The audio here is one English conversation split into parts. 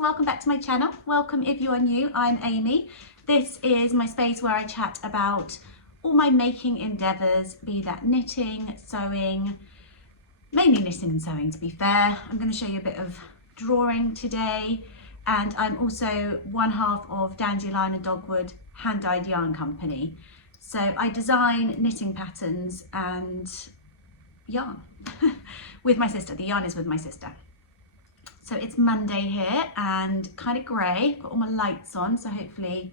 welcome back to my channel. Welcome if you are new. I'm Amy. This is my space where I chat about all my making endeavours, be that knitting, sewing, mainly knitting and sewing to be fair. I'm going to show you a bit of drawing today, and I'm also one half of Dandelion and Dogwood hand-dyed yarn company. So I design knitting patterns and yarn with my sister. The yarn is with my sister. So it's Monday here and kind of grey, got all my lights on, so hopefully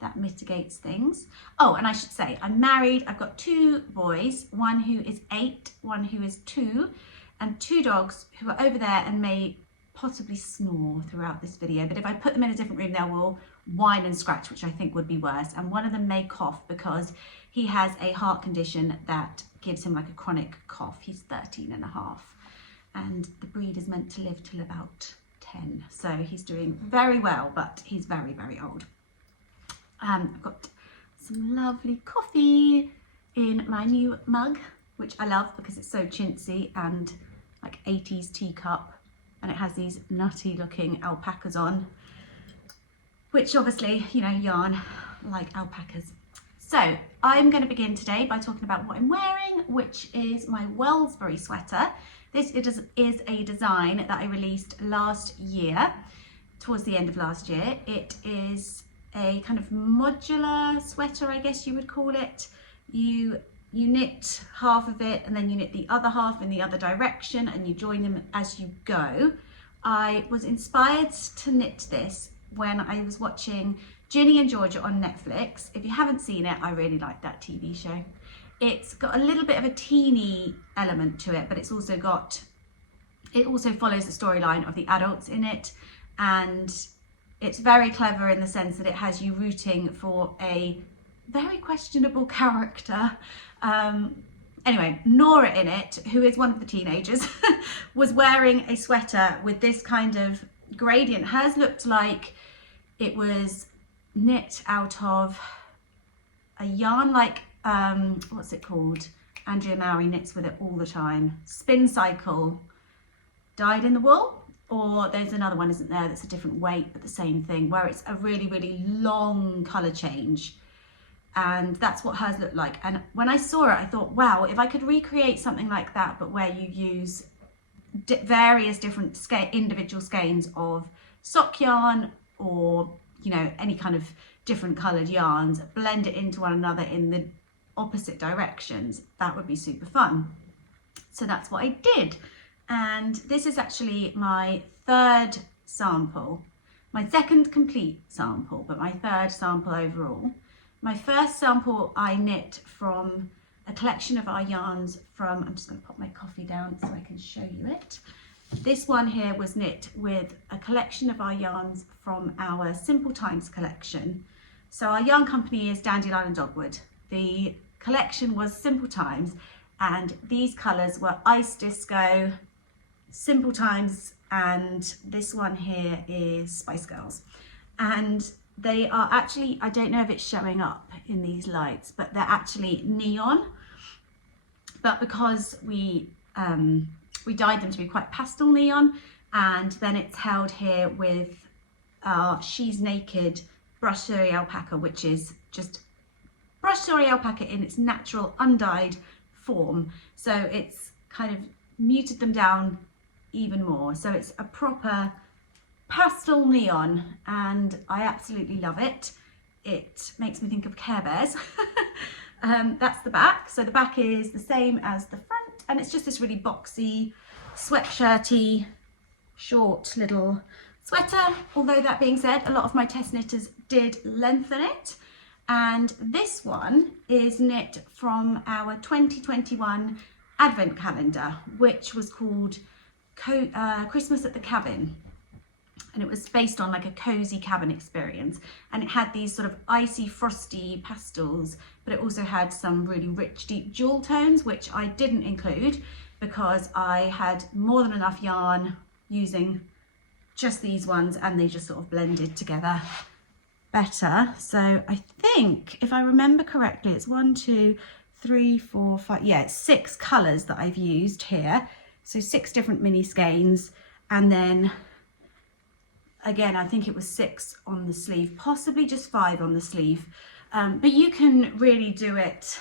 that mitigates things. Oh, and I should say I'm married. I've got two boys, one who is 8, one who is 2, and 2 dogs who are over there and may possibly snore throughout this video, but if I put them in a different room, they will whine and scratch, which I think would be worse. And one of them may cough because he has a heart condition that gives him like a chronic cough. He's 13 and a half. And the breed is meant to live till about 10. So he's doing very well, but he's very, very old. I've got some lovely coffee in my new mug, which I love because it's so chintzy and like 80s teacup. And it has these nutty looking alpacas on, which obviously, you know, yarn like alpacas. So I'm going to begin today by talking about what I'm wearing, which is my Wellsbury sweater. This is a design that I released last year, towards the end of last year. It is a kind of modular sweater, I guess you would call it. You knit half of it and then you knit the other half in the other direction and you join them as you go. I was inspired to knit this when I was watching Ginny and Georgia on Netflix. If you haven't seen it, I really like that TV show. It's got a little bit of a teeny element to it, but it also follows the storyline of the adults in it, and it's very clever in the sense that it has you rooting for a very questionable character. Anyway, Nora in it, who is one of the teenagers, was wearing a sweater with this kind of gradient. Hers looked like it was knit out of a yarn like what's it called? Andrea Mowry knits with it all the time. Spin Cycle dyed in the wool, or there's another one, isn't there, that's a different weight but the same thing, where it's a really, really long colour change. And that's what hers looked like. And when I saw it, I thought, wow, if I could recreate something like that, but where you use various different individual skeins of sock yarn or, you know, any kind of different coloured yarns, blend it into one another in the opposite directions, that would be super fun. So that's what I did. And this is actually my 3rd sample, my 2nd complete sample, but my 3rd sample overall. My 1st sample I knit from a collection of our yarns from, I'm just going to pop my coffee down so I can show you it. This one here was knit with a collection of our yarns from our Simple Times collection. So our yarn company is Dandelion and Dogwood. The collection was Simple Times, and these colours were Ice Disco, Simple Times, and this one here is Spice Girls. And they are actually, I don't know if it's showing up in these lights, but they're actually neon. But because we dyed them to be quite pastel neon, and then it's held here with our She's Naked Brushstory alpaca, which is just brushstory alpaca in its natural undyed form. So it's kind of muted them down even more. So it's a proper pastel neon, and I absolutely love it. It makes me think of Care Bears. That's the back. So the back is the same as the front, and it's just this really boxy, sweatshirty, short little sweater. Although that being said, a lot of my test knitters did lengthen it. And this one is knit from our 2021 advent calendar, which was called Christmas at the Cabin. And it was based on like a cozy cabin experience. And it had these sort of icy, frosty pastels, but it also had some really rich, deep jewel tones, which I didn't include because I had more than enough yarn using just these ones, and they just sort of blended together better. So I think, if I remember correctly, it's 1, 2, 3, 4, 5, yeah, it's 6 colours that I've used here. So 6 different mini skeins, and then again, I think it was 6 on the sleeve, possibly just 5 on the sleeve. But you can really do it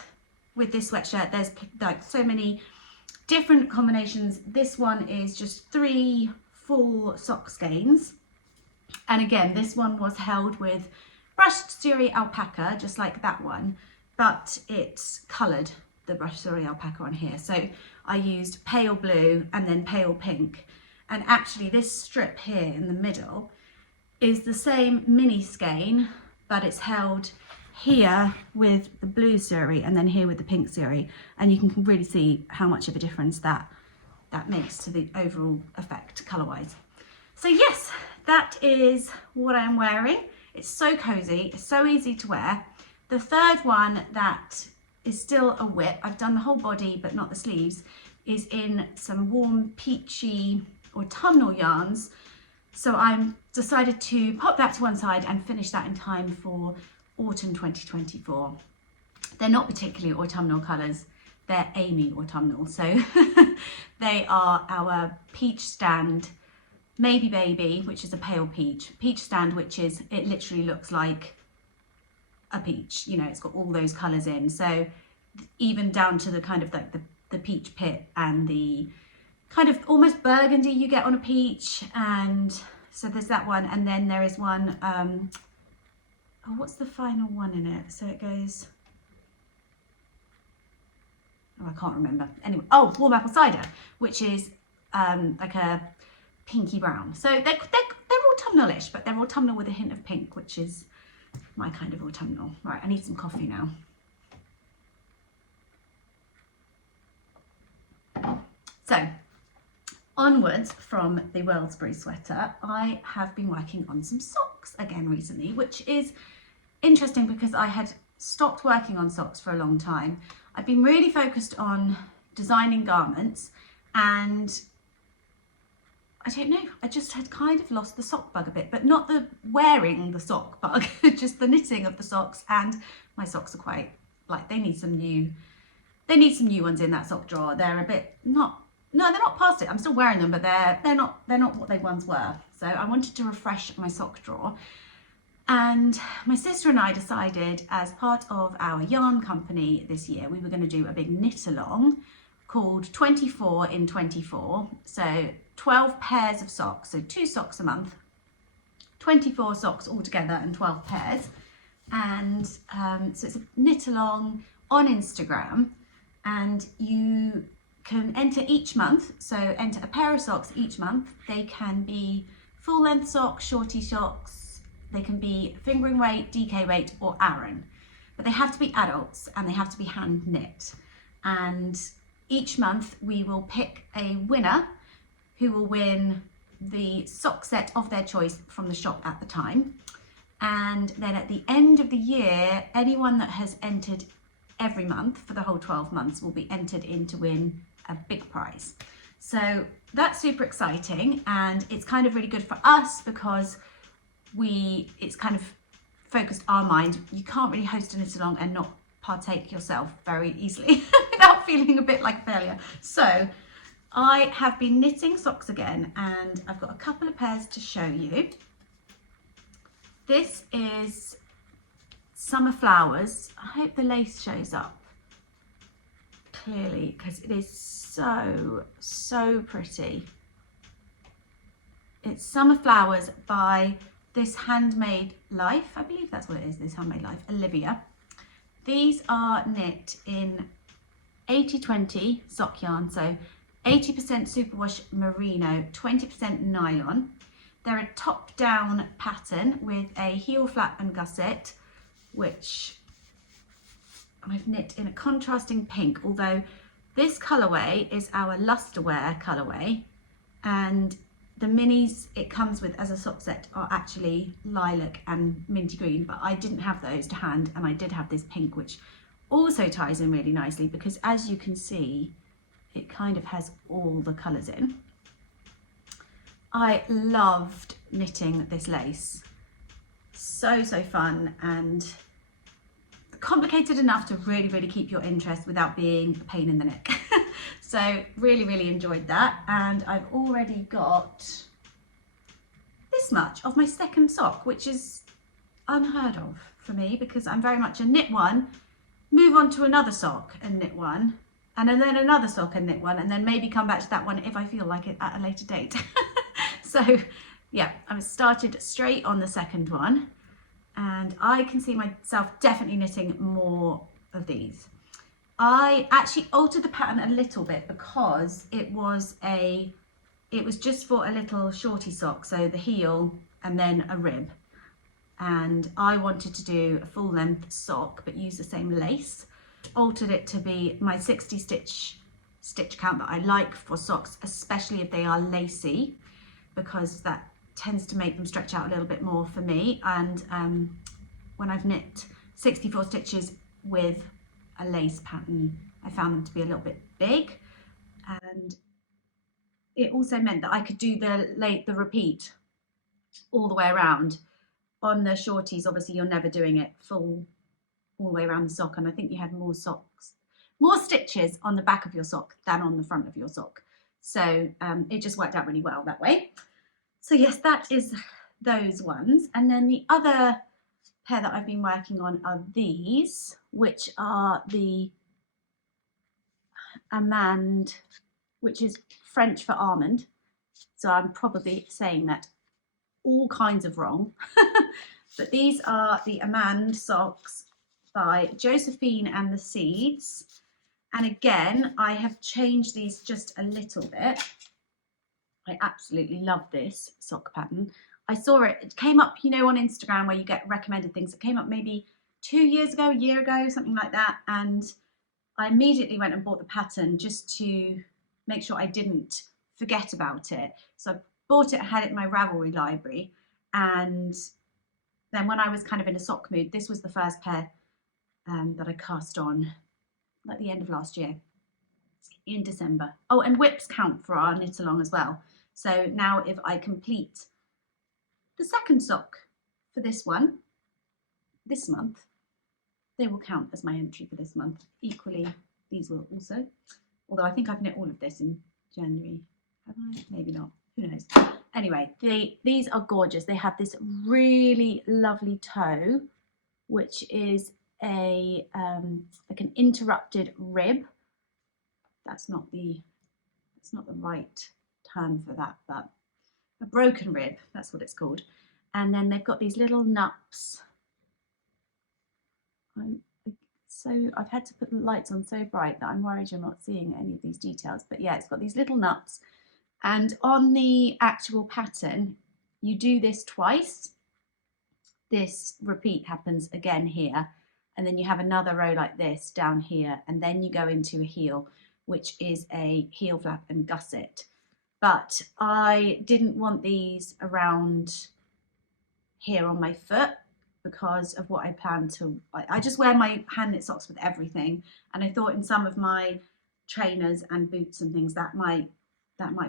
with this sweatshirt. There's like so many different combinations. This one is just 3 full sock skeins. And again, this one was held with brushed Suri alpaca, just like that one, but it's coloured, the brushed Suri alpaca on here. So I used pale blue and then pale pink. And actually this strip here in the middle is the same mini skein, but it's held here with the blue Suri and then here with the pink Suri. And you can really see how much of a difference that makes to the overall effect colour-wise. So yes, that is what I'm wearing. It's so cozy, it's so easy to wear. The third one that is still a whip, I've done the whole body but not the sleeves, is in some warm peachy autumnal yarns. So I'm decided to pop that to one side and finish that in time for autumn 2024. They're not particularly autumnal colours, they're Amy autumnal. So they are our peach stand, Maybe Baby, which is a pale peach stand, which is, it literally looks like a peach, you know, it's got all those colours in. So even down to the kind of like the peach pit and the kind of almost burgundy you get on a peach. And so there's that one. And then there is one, oh, what's the final one in it? So it goes, oh, I can't remember. Anyway, oh, warm apple cider, which is like a pinky brown. So they're autumnal-ish, but they're autumnal with a hint of pink, which is my kind of autumnal. Right, I need some coffee now. So onwards from the Wellsbury sweater, I have been working on some socks again recently, which is interesting because I had stopped working on socks for a long time. I've been really focused on designing garments, and I don't know, I just had kind of lost the sock bug a bit, but not the wearing the sock bug, just the knitting of the socks. And my socks are quite, like, they need some new ones in that sock drawer. They're a bit no, they're not past it. I'm still wearing them, but they're not what they once were. So I wanted to refresh my sock drawer. And my sister and I decided, as part of our yarn company this year, we were going to do a big knit-along called 24 in 24. So 12 pairs of socks, so 2 socks a month, 24 socks altogether and 12 pairs. And so it's a knit-along on Instagram, and you can enter each month. So enter a pair of socks each month. They can be full length socks, shorty socks, they can be fingering weight, DK weight, or Aran, but they have to be adults and they have to be hand knit. And each month we will pick a winner who will win the sock set of their choice from the shop at the time. And then at the end of the year, anyone that has entered every month for the whole 12 months will be entered in to win a big prize. So that's super exciting, and it's kind of really good for us because it's kind of focused our mind. You can't really host a knit along and not partake yourself very easily without feeling a bit like a failure. So I have been knitting socks again, and I've got a couple of pairs to show you. This is Summer Flowers. I hope the lace shows up clearly because it is so pretty. It's Summer Flowers by This Handmade Life. I believe that's what it is, This Handmade Life, Olivia. These are knit in 80-20 sock yarn, so 80% superwash merino, 20% nylon. They're a top-down pattern with a heel flap and gusset, which I've knit in a contrasting pink, although this colourway is our Lustreware colourway, and the minis it comes with as a sock set are actually lilac and minty green, but I didn't have those to hand, and I did have this pink, which also ties in really nicely because, as you can see, it kind of has all the colours in. I loved knitting this lace. So fun and complicated enough to really keep your interest without being a pain in the neck. So really enjoyed that, and I've already got this much of my second sock, which is unheard of for me because I'm very much a knit one, move on to another sock and knit one, and then another sock and knit one, and then maybe come back to that one if I feel like it at a later date. So yeah, I started straight on the second one, and I can see myself definitely knitting more of these. I actually altered the pattern a little bit because it was just for a little shorty sock, so the heel and then a rib. And I wanted to do a full length sock but use the same lace. Altered it to be my 60 stitch count that I like for socks, especially if they are lacy, because that tends to make them stretch out a little bit more for me. And when I've knit 64 stitches with a lace pattern, I found them to be a little bit big, and it also meant that I could do the repeat all the way around. On the shorties, obviously you're never doing it full all the way around the sock, and I think you have more stitches on the back of your sock than on the front of your sock, so it just worked out really well that way. So yes, that is those ones. And then the other pair that I've been working on are these, which are the amande, which is French for almond, so I'm probably saying that all kinds of wrong. But these are the amande socks by Josephine and the Seeds, and again I have changed these just a little bit. I absolutely love this sock pattern. I saw it came up, you know, on Instagram where you get recommended things. It came up maybe 2 years ago, a year ago, something like that, and I immediately went and bought the pattern just to make sure I didn't forget about it. So I bought it, had it in my Ravelry library, and then when I was kind of in a sock mood, this was the first pair that I cast on at the end of last year in December. Oh, and whips count for our knit along as well. So now if I complete the second sock for this one this month, they will count as my entry for this month. Equally, these will also, although I think I've knit all of this in January. Have I? Maybe not, who knows. Anyway, these are gorgeous. They have this really lovely toe, which is a like an interrupted rib. That's not the right term for that, but a broken rib, that's what it's called. And then they've got these little nups. I've had to put the lights on so bright that I'm worried you're not seeing any of these details, but yeah, it's got these little nups. And on the actual pattern, you do this twice. This repeat happens again here, and then you have another row like this down here, and then you go into a heel, which is a heel flap and gusset. But I didn't want these around here on my foot because of what I plan to. I just wear my hand knit socks with everything, and I thought in some of my trainers and boots and things that might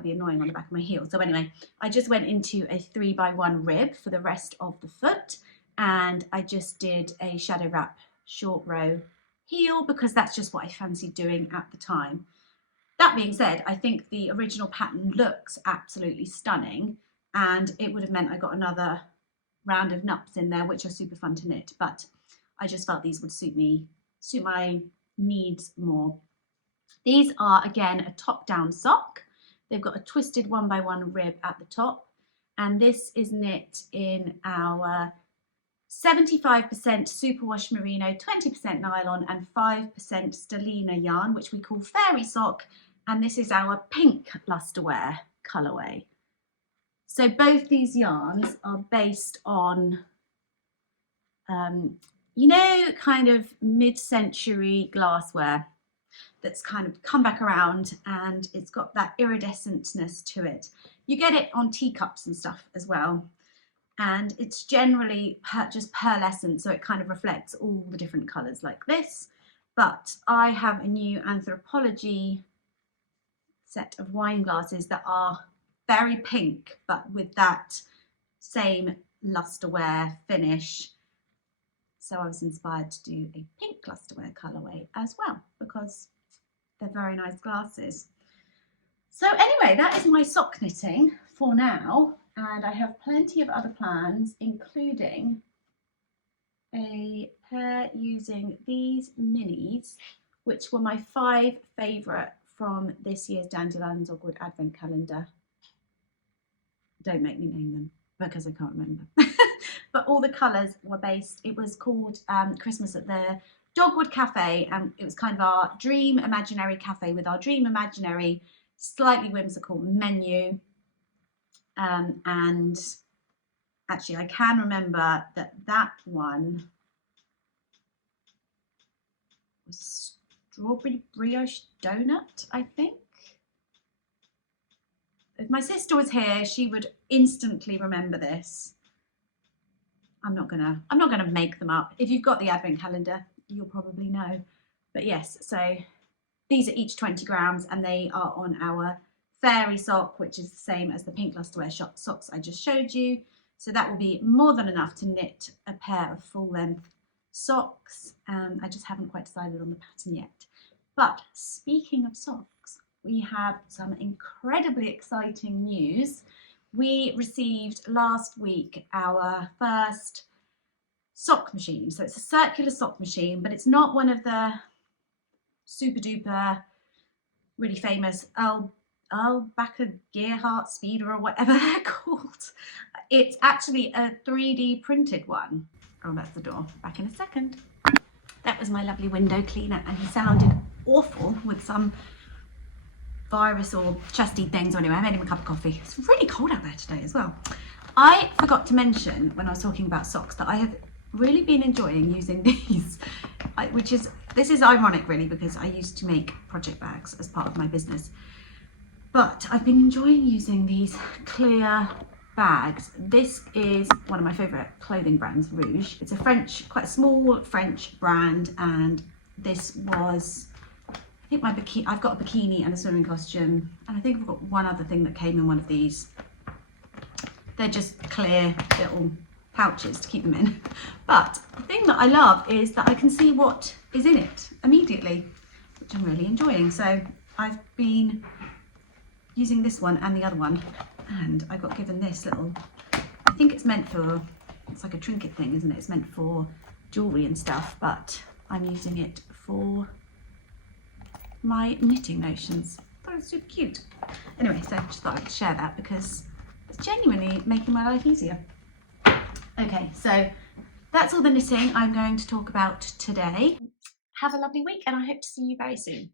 be annoying on the back of my heel. So anyway, I just went into a 3x1 rib for the rest of the foot, and I just did a shadow wrap short row heel because that's just what I fancied doing at the time. That being said, I think the original pattern looks absolutely stunning, and it would have meant I got another round of nups in there, which are super fun to knit, but I just felt these would suit my needs more. These are again a top-down sock. They've got a twisted 1x1 rib at the top, and this is knit in our 75% superwash merino, 20% nylon and 5% stellina yarn, which we call fairy sock, and this is our pink Lustreware colourway. So both these yarns are based on, you know, kind of mid-century glassware that's kind of come back around, and it's got that iridescentness to it. You get it on teacups and stuff as well, and it's generally just pearlescent, so it kind of reflects all the different colours like this. But I have a new Anthropology set of wine glasses that are very pink, but with that same Lustreware finish. So I was inspired to do a pink Lustreware colourway as well, because they're very nice glasses. So anyway, that is my sock knitting for now. and I have plenty of other plans, including a pair using these minis, which were my 5 favourite from this year's Dandelion Dogwood Advent Calendar. Don't make me name them because I can't remember. But all the colours were based, it was called Christmas at the Dogwood Cafe, and it was kind of our dream imaginary cafe with our dream imaginary slightly whimsical menu. And actually I can remember that one was strawberry brioche donut, I think. If my sister was here, she would instantly remember this. I'm not gonna make them up. If you've got the advent calendar, you'll probably know. But yes, so these are each 20 grams and they are on our fairy sock, which is the same as the pink Lustreware socks I just showed you. So that will be more than enough to knit a pair of full length socks. I just haven't quite decided on the pattern yet. But speaking of socks, we have some incredibly exciting news. We received last week our first sock machine. So it's a circular sock machine, but it's not one of the super duper, really famous Albacker Gearhart Speeder or whatever they're called. It's actually a 3D printed one. Oh, that's the door. Back in a second. That was my lovely window cleaner, and he sounded awful with some virus or chesty things. Anyway, I made him a cup of coffee. It's really cold out there today as well. I forgot to mention when I was talking about socks that I have really been enjoying using these, this is ironic really, because I used to make project bags as part of my business, but I've been enjoying using these clear bags. This is one of my favorite clothing brands, Rouge. It's a French, quite a small French brand, and this was, I think I've got a bikini and a swimming costume, and I think I've got one other thing that came in one of these. They're just clear little pouches to keep them in. But the thing that I love is that I can see what is in it immediately, which I'm really enjoying. So I've been using this one and the other one, and I got given this little, I think it's meant for, it's like a trinket thing, isn't it? It's meant for jewellery and stuff, but I'm using it for my knitting notions. I thought it was super cute. Anyway, so I just thought I'd share that because it's genuinely making my life easier. Okay, so that's all the knitting I'm going to talk about today. Have a lovely week, and I hope to see you very soon.